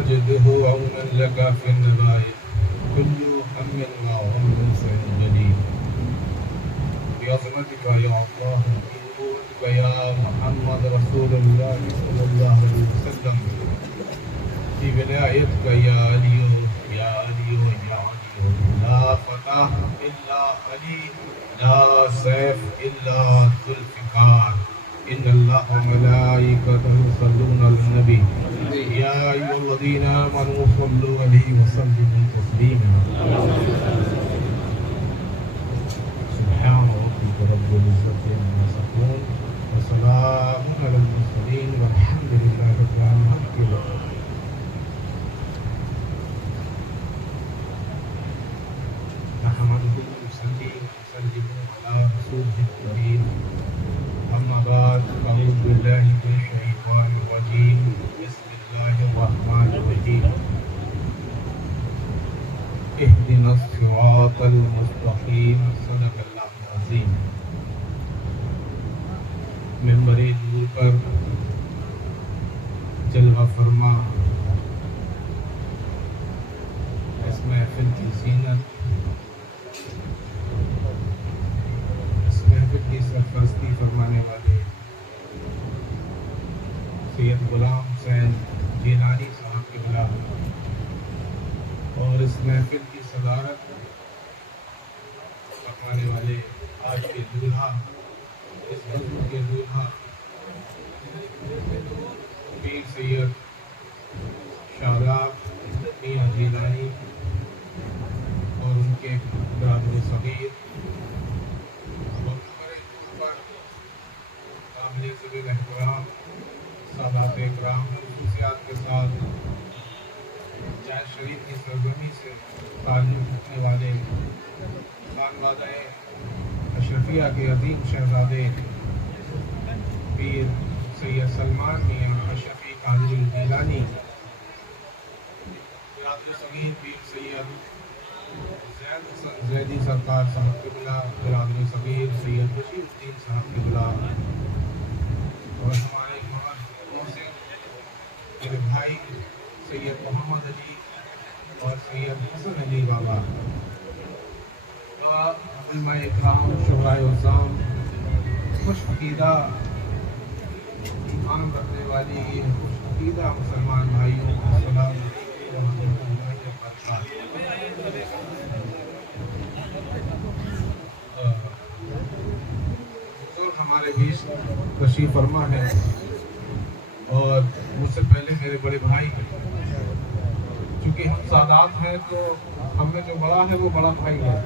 نجده عونا لك في النبائل كل هم وغم سينجلي بعظمتك يا الله بقوتك يا محمد رسول الله صلى الله عليه وسلم بولايتك يا علي يا علي يا علي لا فتح إلا علي لا سيف إلا ذو الفقار إن الله وملائكته يصلون على النبي يا أيها الذين آمنوا صلوا عليه وسلموا تسليما سبحان ربك رب العزة عما يصفون وسلام على المرسلين والحمد لله رب العالمين. نحمده ونصلي ونسلم على رسوله الكريم أما بعد أعوذ بالله من الشيطان الرجيم بسم الله الرحمن الرحيم اهدنا الصراط المستقيم صدق الله العظيم. منبر نور پر جلوہ فرما اس محفل کی زینت، اس محفل کی سرپرستی فرمانے والے سید غلام حسین جیلانی صاحب کے خلاف اور اس محفل کی صدارت فرمانے والے آج کے دولہا، اس ملک کے دولہا پیر سید شاداب میاں جیلانی اور ان کے برادر صغیر اور قابل ذکر احترام سادات اکرام خصوصیات کے ساتھ جائز شریف کی سرزمین سے تعلق رکھنے والے خانوادہ اشرفیہ کے عظیم شہزادے پیر سید سلمان میاں اشرفی قادری جیلانی، برادر صغیر پیر سید زید حسن زیدی سرکار صاحب قبلہ، برادر صغیر سید بشیر الدین صاحب قبلہ اور ہمارے محسن میرے بھائی سید محمد علی اور سید حسن علی بابا، علماء اکرام، شہدائے عظام، خوش عقیدہ ایمان رکھنے والی خوش عقیدہ مسلمان بھائیوں، السلام علیکم ورحمۃ اللہ وبرکاتہ۔ بزرگ ہمارے بیچ تشریف فرما ہے اور مجھ سے پہلے میرے بڑے بھائی، چونکہ ہم سادات ہیں تو ہم میں جو بڑا ہے وہ بڑا بھائی ہے،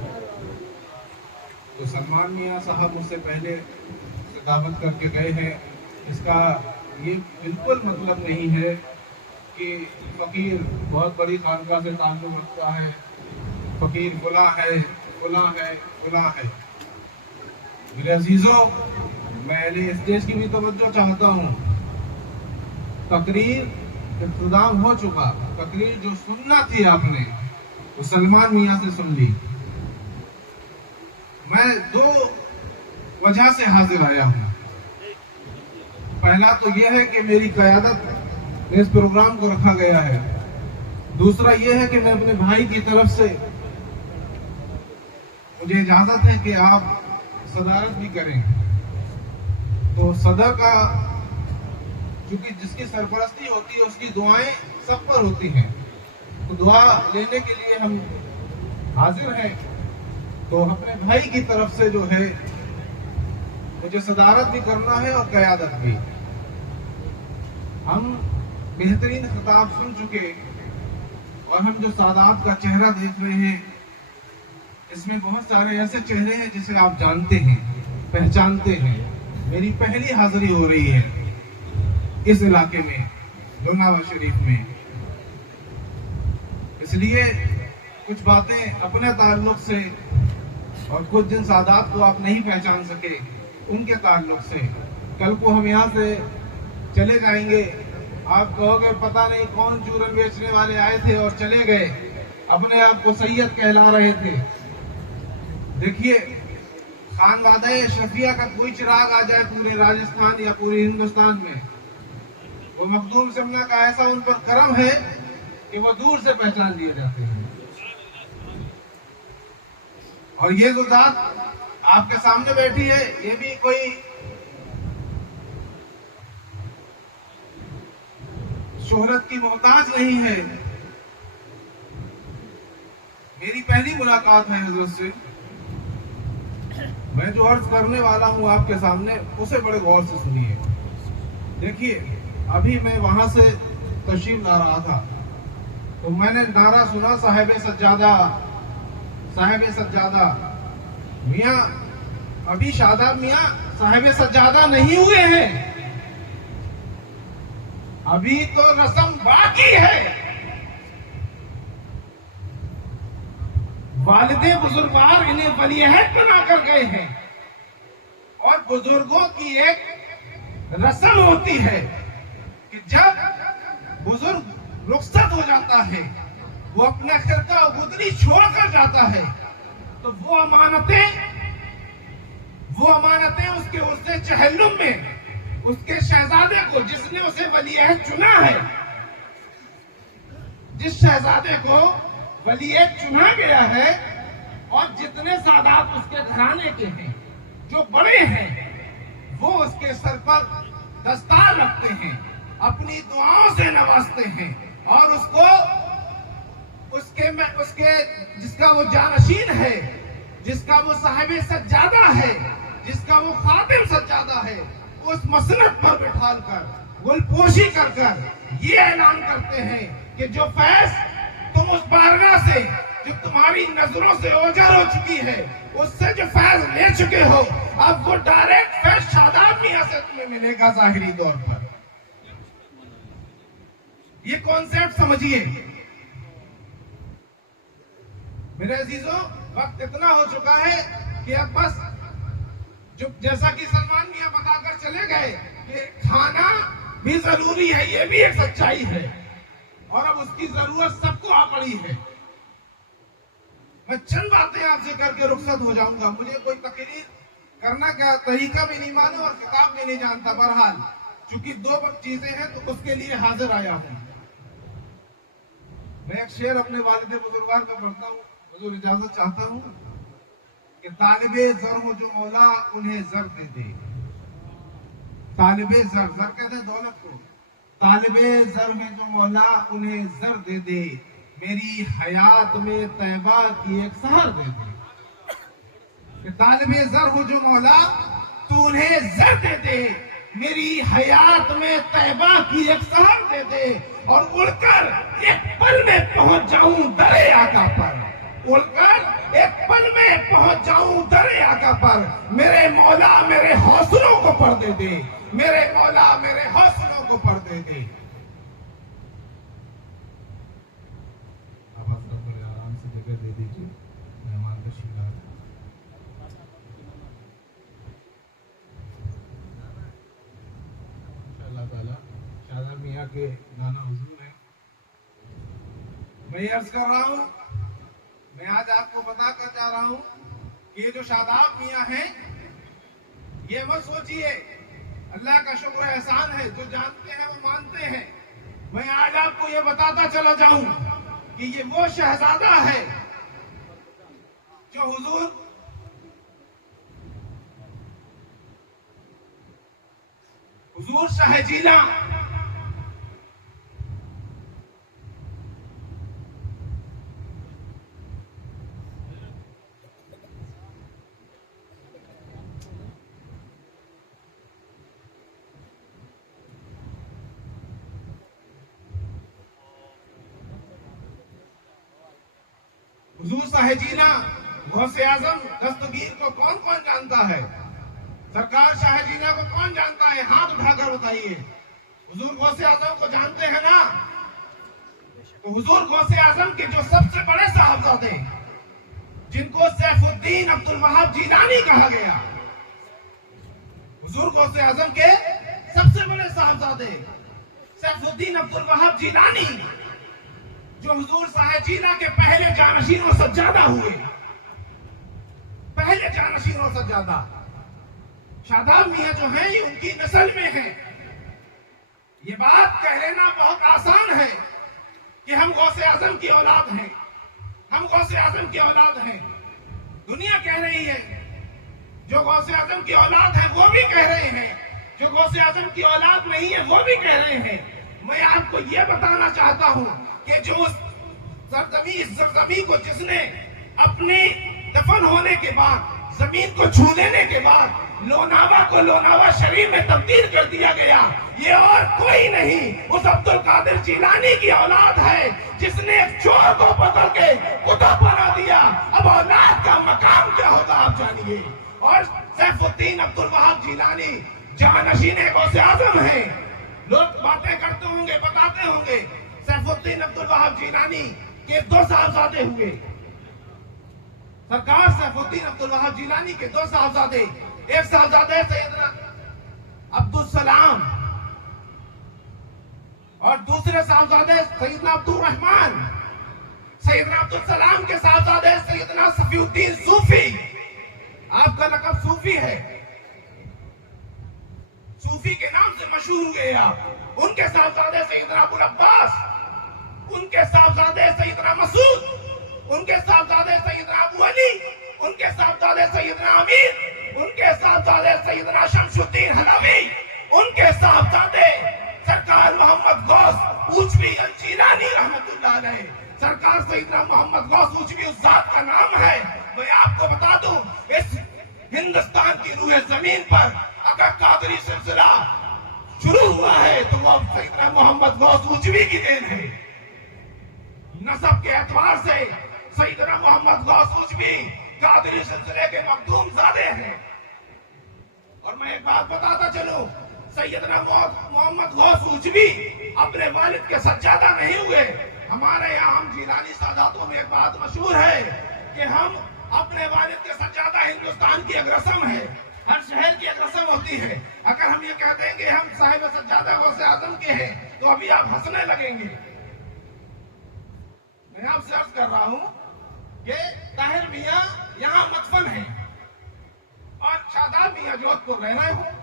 تو سلمان میاں صاحب مجھ سے پہلے خطابت کر کے گئے ہیں۔ اس کا یہ بالکل مطلب نہیں ہے کہ فقیر بہت بڑی خانقاہ سے تعلق رکھتا ہے، فقیر فلاں ہے فلاں ہے فلاں ہے۔ میرے عزیزوں، میں اس دیش کی بھی توجہ چاہتا ہوں۔ تقریر اختتام ہو چکا، تقریر جو سننا تھی آپ نے وہ سلمان میاں سے سن لی۔ میں دو وجہ سے حاضر آیا ہوں۔ پہلا تو یہ ہے کہ میری قیادت میں اس پروگرام کو رکھا گیا ہے، دوسرا یہ ہے کہ میں اپنے بھائی کی طرف سے مجھے اجازت ہے کہ آپ صدارت بھی کریں۔ تو صدر کا چونکہ جس کی سرپرستی ہوتی ہے اس کی دعائیں سب پر ہوتی ہیں، تو دعا لینے کے لیے ہم حاضر ہیں۔ تو اپنے بھائی کی طرف سے جو ہے مجھے صدارت بھی کرنا ہے اور قیادت بھی۔ ہم بہترین خطاب سن چکے اور ہم جو سادات کا چہرہ دیکھ رہے ہیں اس میں بہت سارے ایسے چہرے ہیں جسے آپ جانتے ہیں، پہچانتے ہیں۔ میری پہلی حاضری ہو رہی ہے اس علاقے میں، لوناوا شریف میں، اس لیے کچھ باتیں اپنے تعلق سے اور کچھ جن سادات کو آپ نہیں پہچان سکے ان کے تعلق سے۔ کل کو ہم یہاں سے چلے جائیں گے، آپ کہو گے پتہ نہیں کون چورن بیچنے والے آئے تھے اور چلے گئے، اپنے آپ کو سید کہلا رہے تھے۔ دیکھیے، خانوادہ اشرفیہ کا کوئی چراغ آ جائے پورے راجستھان یا پورے ہندوستان میں، وہ مخدوم سمنا کا ایسا ان پر کرم ہے کہ وہ دور سے پہچان لیے جاتے ہیں. اور یہ جو ذات آپ کے سامنے بیٹھی ہے یہ بھی کوئی شہرت کی محتاج نہیں ہے. میری پہلی ملاقات ہے حضرت سے. میں جو عرض کرنے والا ہوں آپ کے سامنے اسے بڑے غور سے سنیے. دیکھیے ابھی میں وہاں سے تشریف لا رہا تھا تو میں نے نعرہ سنا صاحب سجادہ صاحب سجادہ. میاں ابھی شاداب میاں صاحب سجادہ نہیں ہوئے ہیں, ابھی تو رسم باقی ہے. والد بزرگوار انہیں ولی عہد بنا کر گئے ہیں اور بزرگوں کی ایک رسم ہوتی ہے کہ جب بزرگ رخصت ہو جاتا ہے, وہ اپنا خرقہ گدری چھوڑ کر جاتا ہے, تو وہ امانتیں اس کے عرصے چہلم میں اس کے شہزادے کو, جس نے اسے ولی عہد چنا ہے, جس شہزادے کو ولی عہد چنا گیا ہے اور جتنے سادات اس کے گھرانے کے ہیں جو بڑے ہیں وہ اس کے سر پر دستار رکھتے ہیں, اپنی دعاؤں سے نوازتے ہیں اور اس کے جس کا وہ جانشین ہے, جس کا وہ صاحب سجادہ ہے, جس کا وہ خادم سجادہ ہے, اس مسند پر بٹھا کر گل پوشی کر کر یہ اعلان کرتے ہیں کہ جو فیض تم اس بارگاہ سے جو تمہاری نظروں سے اوجھل ہو چکی ہے اس سے جو فیض لے چکے ہو, اب وہ ڈائریکٹ فیض شاداب میاں سے تمہیں ملے گا ظاہری طور پر. یہ کانسیپٹ سمجھیے. میرے عزیزوں وقت اتنا ہو چکا ہے کہ اب بس جیسا کہ سلمان میاں بتا کر چلے گئے کہ کھانا بھی ضروری ہے, یہ بھی ایک سچائی ہے اور اب اس کی ضرورت سب کو آ پڑی ہے. میں چند باتیں آپ سے کر کے رخصت ہو جاؤں گا. مجھے کوئی تقریر کرنا کیا طریقہ بھی نہیں معلوم اور کتاب بھی نہیں جانتا. بہرحال چونکہ دو چیزیں ہیں تو اس کے لیے حاضر آیا ہوں. میں ایک شعر اپنے والد بزرگوار کا پڑھتا ہوں, حضور اجازت چاہتا ہوں کہ طالب زر ہو جو مولا انہیں زر دے دے. طالب زر, زر کہتے ہیں دولت کو. طالب زر میں جو مولا انہیں زر دے دے, میری حیات میں طیبہ کی ایک سحر دے دے. کہ طالب زر ہو جو مولا تو انہیں زر دے دے, میری حیات میں طیبہ کی ایک سحر دے دے, اور اڑ کر ایک پل میں پہنچ جاؤں در آقا پر. اڑ کر ایک پل میں پہنچ جاؤں در آقا پر. میرے مولا میرے حوصلوں کو پردے دے, میرے مولا میرے حوصلوں کو پردے دے. آپ حضرت بڑے آرام سے جگہ دے دیجیے, مہمان کا شکار ہے. اللہ تعالیٰ شاداب میاں کے نانا حضور ہیں. میں یہ عرض کر رہا ہوں, میں آج آپ کو بتا کر جا رہا ہوں کہ یہ جو شاداب میاں ہیں یہ مت سوچئے اللہ کا شکر احسان ہے, جو جانتے ہیں وہ مانتے ہیں. میں آج آپ کو یہ بتاتا چلا جاؤں کہ یہ وہ شہزادہ ہے جو حضور شاہ جیلہ غوث اعظم دستگیر کو کون کون جانتا ہے؟ سرکار شاہ جیلہ کو کون جانتا ہے؟ ہاتھ اٹھا کر بتائیے. حضور غوث اعظم کو جانتے ہیں نا؟ تو حضور غوث اعظم کے جو سب سے بڑے صاحبزادے جن کو سیف الدین عبد الوہاب جیلانی کہا گیا, حضور غوث اعظم کے سب سے بڑے صاحبزادے سیف الدین عبد الوہاب جیلانی جو حضور صاحب جیلہ کے پہلے جانشین و سجادہ ہوئے, پہلے جانشین و سجادہ. شاداب میاں جو ہیں یہ ان کی نسل میں ہیں. یہ بات کہہ لینا بہت آسان ہے کہ ہم غوث اعظم کی اولاد ہیں، ہم غوث اعظم کی اولاد ہیں. دنیا کہہ رہی ہے، جو غوث اعظم کی اولاد ہے وہ بھی کہہ رہے ہیں، جو غوث اعظم کی اولاد نہیں ہے وہ بھی کہہ رہے ہیں. میں آپ کو یہ بتانا چاہتا ہوں کہ جو سرزمین کو جس نے اپنے دفن ہونے کے بعد، زمین کو چھو لینے کے بعد لوناوا کو لوناوا شریف میں تبدیل کر دیا گیا، یہ اور کوئی نہیں اس عبد القادر جیلانی کی اولاد ہے جس نے ایک چور کو پکڑ کے کتب بنا دیا. اب اولاد کا مقام کیا ہوتا آپ جانیے. اور سیف الدین عبد الوہاب جیلانی جانشین غوث اعظم ہیں. لوگ باتیں کرتے ہوں گے، بتاتے ہوں گے سیف الدین عبد الوہاب جیلانی کے 2 صاحبزادے ہوئے. سرکار سیف الدین عبد الوہاب جیلانی کے 2 صاحبزادے، ایک صاحبزادہ سیدنا عبد السلام اور دوسرے صاحبزادے سیدنا عبد الرحمن. سیدنا عبد السلام کے صاحبزادے سیدنا صفی الدین صوفی، آپ کا لقب صوفی ہے، صوفی کے نام سے مشہور ہوئے آپ. ان کے صاحبزادے سیدنا ابو العباس، ان کے صاحبزادے سیدنا مسعود، ان کے صاحبزادے سیدنا ابو علی، ان کے صاحبزادے سیدنا امیر، ان کے صاحبزادے سیدنا شمس الدین حلوی، ان کے صاحبزادے سرکار محمد غوث اوچوی الجیلانی رحمت اللہ علیہ. سرکار سیدنا محمد غوث اوچوی اس ذات کا نام ہے. میں آپ کو بتا دوں اس ہندوستان کی روح زمین پر اگر قادری سلسلہ شروع ہوا ہے تو وہ سیدنا محمد غوث اوچوی کی دین ہے. نسب کے اعتبار سے سیدنا محمد غوث اوچوی قادری سلسلے کے مخدوم زادے ہیں. اور میں ایک بات بتاتا چلوں، سیدنا محمد غوث اوچوی اپنے والد کے سجادہ نہیں ہوئے. ہمارے یہاں ہم جیلانی ساداتوں میں ایک بات مشہور ہے کہ ہم اپنے والد کے سجادہ، ہندوستان کی ایک رسم ہے، ہر شہر کی ایک رسم ہوتی ہے. اگر ہم یہ کہہ دیں گے ہم صاحب سجادہ غوث اعظم کے ہیں تو ابھی آپ ہنسنے لگیں گے. میں آپ سے عرض کر رہا ہوں کہ طاہر میاں یہاں مدفن ہیں اور شاداب میاں جودھ پور رہ رہے ہوں.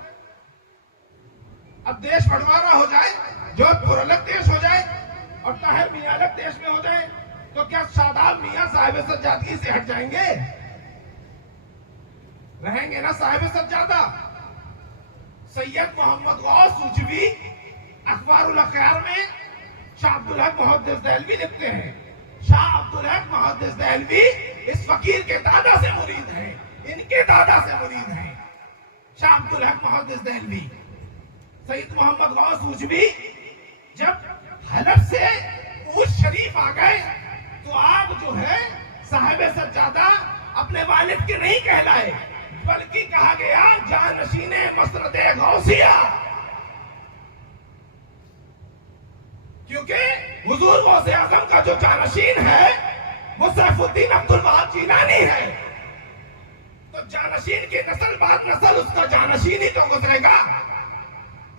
اب دیش بٹوارا ہو جائے، جودھ پور الگ دیش ہو جائے اور طاہر میاں الگ دیش میں ہو جائے تو کیا شاداب میاں صاحب سجادگی سے ہٹ جائیں گے؟ رہیں گے نا صاحب سجادہ. سید محمد غوث اوچوی اخبار الاخیار میں شاہ عبدالحق محدث دہلوی لکھتے ہیں، شاہ عبدالحق محدث دہلوی اس فقیر کے دادا سے مرید ہیں، ان کے دادا سے مرید ہیں شاہ عبدالحق محدث دہلوی. سید محمد غوث اوچوی جب حلب سے اوچ شریف آ گئے تو آپ جو ہے صاحب سجادہ اپنے والد کے نہیں کہلائے بلکہ کہا گیا جانشین مسرد غوثیہ، کیونکہ حضور غوث اعظم کا جو جانشین ہے وہ سیف الدین عبد الوہاب جیلانی ہے. تو جانشین کی نسل بعد نسل اس کا جانشین ہی تو گزرے گا.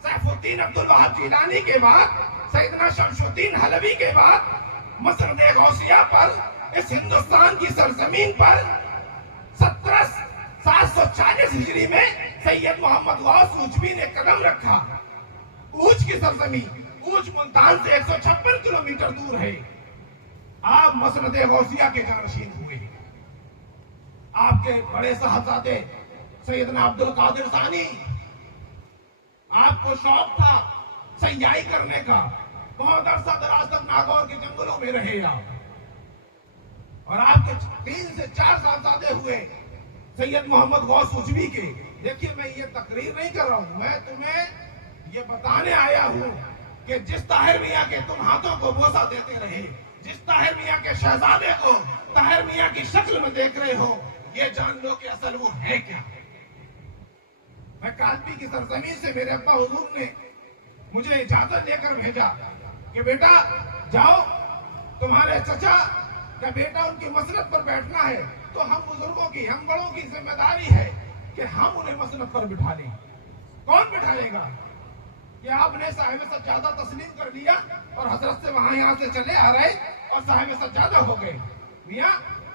سیف الدین عبد الوہاب جیلانی کے بعد سیدنا شمس الدین حلوی کے بعد مسرد غوثیہ پر اس ہندوستان کی سرزمین پر 740 ہجری میں سید محمد غوث اوچوی نے قدم رکھا. اوچ کی سرزمین، اوچ ملتان سے 156 کلومیٹر دور ہے. آپ مسرد غوثیہ کے جانشین ہوئے. آپ کے بڑے صاحبزادے سیدنا عبد القادر ثانی، آپ کو شوق تھا سیاحی کرنے کا، بہت عرصہ دراز تک ناگور کے جنگلوں میں رہے آپ. اور آپ کے 3 سے 4 صاحبزادے ہوئے سید محمد غوث اوچوی کے. دیکھیے میں یہ تقریر نہیں کر رہا ہوں، میں تمہیں یہ بتانے آیا ہوں کہ جس طاہر میاں کے تم ہاتھوں کو بوسہ دیتے رہے، جس طاہر میاں کے شہزادے کو طاہر میاں کی شکل میں دیکھ رہے ہو، یہ جان لو کہ اصل وہ ہے کیا. میں کالپی کی سرزمین سے میرے ابا حضور نے مجھے اجازت لے کر بھیجا کہ بیٹا جاؤ، تمہارے چچا کا بیٹا ان کی مسند پر بیٹھنا ہے تو ہم بزرگوں کی، ہم بڑوں کی ذمہ داری ہے کہ ہم انہیں مسند پر بٹھا لیں. کون بٹھائے گا؟ کہ آپ نے صاحب سجادہ تسلیم کر لیا اور حضرت سے وہاں یہاں سے چلے آ رہے اور صاحب سجادہ ہو گئے. میاں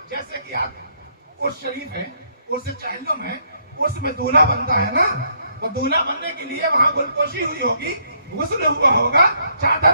جیسے کہ آپ عرس شریف ہے، عرس چہلم ہے، عرس میں دولہا بنتا ہے نا، تو دولہا بننے کے لیے وہاں گلپوشی ہوئی ہوگی، غسل ہوا ہوگا، چادر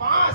5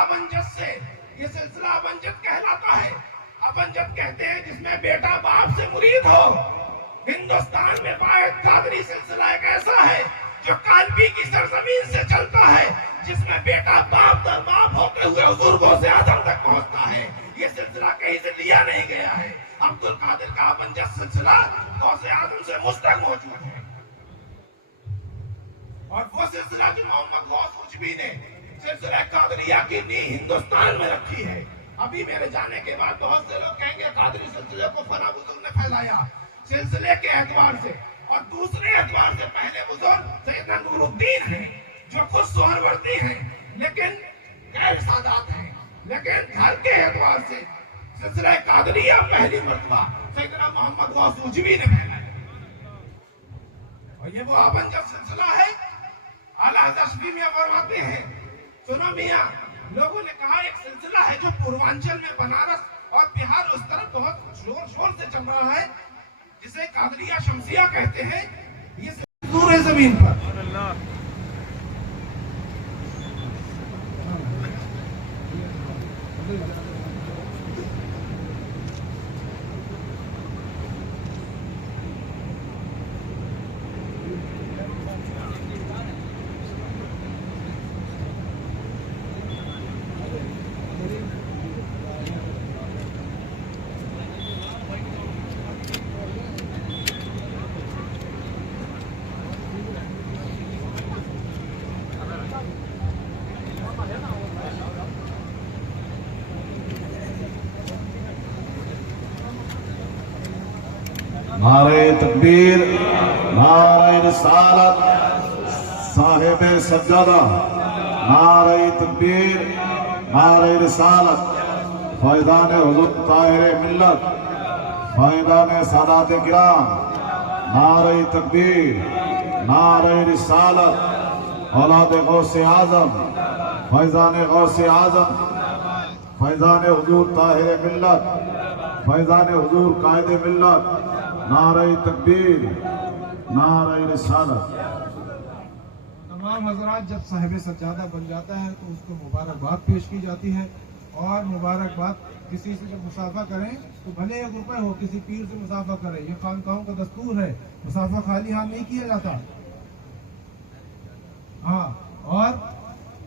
ابنجد سے، یہ سلسلہ ابنجد کہلاتا ہے۔ ابنجد کہتے ہیں جس میں بیٹا باپ سے مرید ہو۔ ہندوستان میں واحد قادری سلسلہ ایک ایسا ہے جو کالپی کی سرزمین سے چلتا ہے، جس میں بیٹا باپ در باپ ہوتے ہوئے حضور غوث اعظم تک پہنچتا ہے۔ یہ سلسلہ کہیں سے لیا نہیں گیا ہے۔ عبد القادر کا ابنجد سلسلہ غوث اعظم سے مستق موجود ہے، اور وہ سلسلہ جو محمد غوث رجوی نے سلسلہ قادریہ کی نی ہندوستان میں رکھی ہے۔ ابھی میرے جانے کے بعد بہت سے لوگ کہیں گے قادری سلسلے کو فلاں بزرگ نے پھیلایا۔ سلسلے کے اعتبار سے اور دوسرے اعتبار سے پہلے بزرگ سیدنا نور الدین ہیں، جو خود سہروردی ہیں لیکن غیر سادات ہیں، لیکن گھر کے اعتبار سے سلسلہ قادریہ پہلی مرتبہ سیدنا محمد غوث رجوی نے پھیلایا، اور یہ وہ ابنجد سلسلہ ہے۔ اعلیٰ حضرت شفیع میاں فرماتے ہیں، سنو میاں، لوگوں نے کہا ایک سلسلہ ہے جو پوروانچل میں بنارس اور بہار اس طرف بہت شور سے چل رہا ہے، جسے قادریہ شمسیہ کہتے ہیں، یہ دور ہے زمین پر۔ نعرہ تکبیر، نعرہ رسالت، صاحب سجادہ، نعرہ تکبیر، نعرہ رسالت، فیضان حضور طاہر ملت، فیضان سادات کرام، نعرہ تکبیر، نعرہ رسالت، اولاد غوث اعظم، فیضان غوث اعظم، فیضان حضور طاہر ملت، فیضان حضور قائد ملت، نعرہ تکبیر، نعرہ رسالت۔ تمام حضرات جب صاحب سجادہ بن جاتا ہے تو اس کو مبارکباد پیش کی جاتی ہے، اور مبارکباد کسی سے جب مصافحہ کریں تو بھلے 1 روپے ہو، کسی پیر سے مصافحہ کریں، یہ خانقاہوں کا دستور ہے، مصافحہ خالی ہاتھ نہیں کیا جاتا۔ ہاں،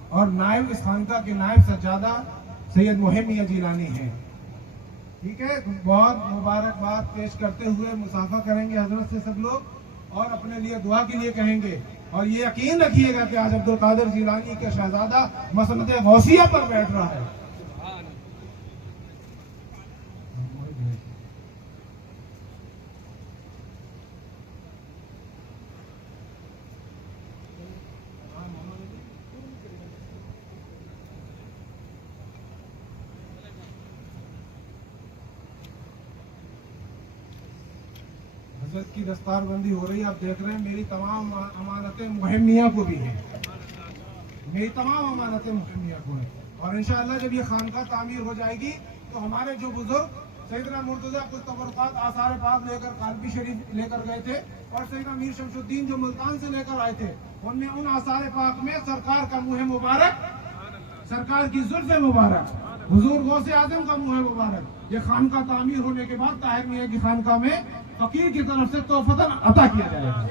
اور نائب اس خانقاہ کے نائب سجادہ سید محب میاں جیلانی ہیں، ٹھیک ہے۔ بہت مبارکباد پیش کرتے ہوئے مصافحہ کریں گے حضرت سے سب لوگ، اور اپنے لیے دعا کے لیے کہیں گے، اور یہ یقین رکھیے گا کہ آج عبد القادر جیلانی کا شہزادہ مسند غوثیہ پر بیٹھ رہا ہے۔ حضرت کی دستار بندی ہو رہی ہے، آپ دیکھ رہے ہیں۔ میری تمام امانتیں محب میاں کو بھی ہیں، میری تمام امانتیں محب میاں کو ہیں، اور انشاءاللہ جب یہ خانقاہ تعمیر ہو جائے گی تو ہمارے جو بزرگ سیدنا مرتضیٰ کچھ تبرکات آثار پاک لے کر کالپی شریف لے کر گئے تھے، اور سیدنا میر شمس الدین جو ملتان سے لے کر آئے تھے، ان نے ان آثار پاک میں سرکار کا منہ مبارک، سرکار کی زلف مبارک، حضور غوث اعظم کا منہ مبارک، یہ خانقاہ تعمیر ہونے کے بعد طاہر میاں کی خانقاہ میں فقیر کی طرف سے تحفتاً عطا کیا جائے گا۔